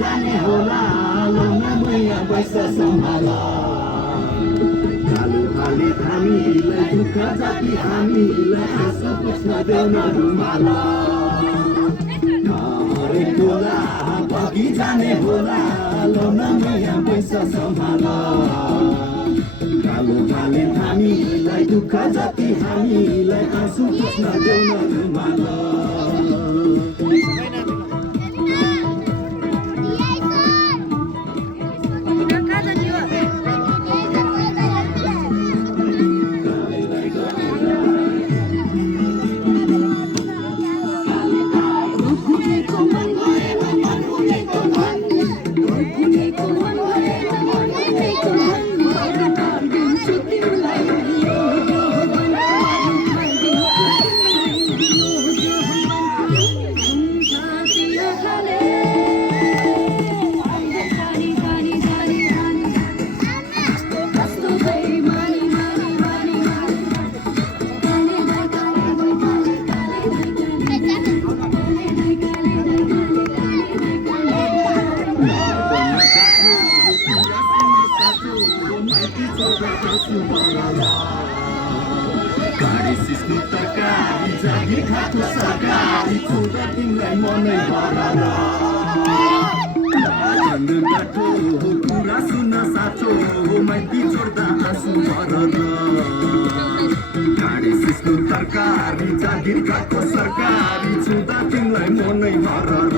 जाने होला लोना मैया बैस सम्हाल कालो खाली हामीलाई दुःख जाति हामीलाई आँसु पुछ्न देउन रुमाल हरेक होला बगी जाने होला लोना मैया बैस सम्हाल कालो खाली हामीलाई दुःख जाति हामीलाई आँसु पुछ्न देउन रुमाल गाडी सिस्नु तरकारी जागी खाएको सरकारी छुँदा तिमीलाई मनै भरल गाठो कुरा सुन्न साँचो माइती छोड्दा आँसु भरल गाडी सिस्नु तरकारी जागिर खाएको सरकारी छुँदा तिमीलाई मनै भरल